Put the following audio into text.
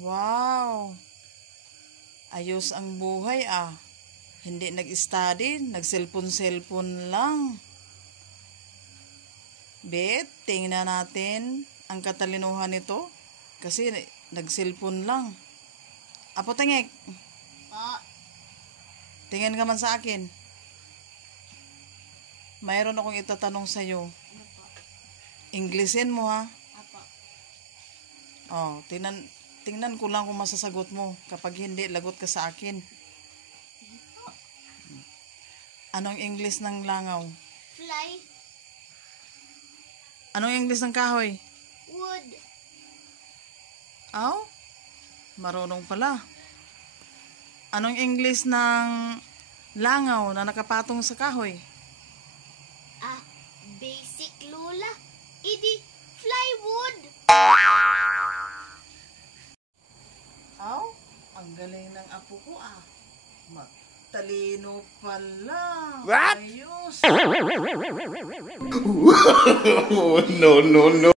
Wow. Ayos ang buhay ah. Hindi nag-study, nag-cellphone lang. Bet, tingnan natin ang katalinuhan nito. Kasi nag-cellphone lang. Apo tingek. Tingin ka man sa akin. Mayroon akong itatanong sa'yo. Englishin mo ha. Oh, tingnan ko lang kung masasagot mo. Kapag hindi, lagot ka sa akin. Anong English ng langaw? Fly. Anong English ng kahoy? Wood. Aw? Marunong pala. Anong English ng langaw na nakapatong sa kahoy? Basic Lola. Idi plywood. Aw? Ang galing ng apo ko ah. Talino pala. What? Ayos. No, no, no.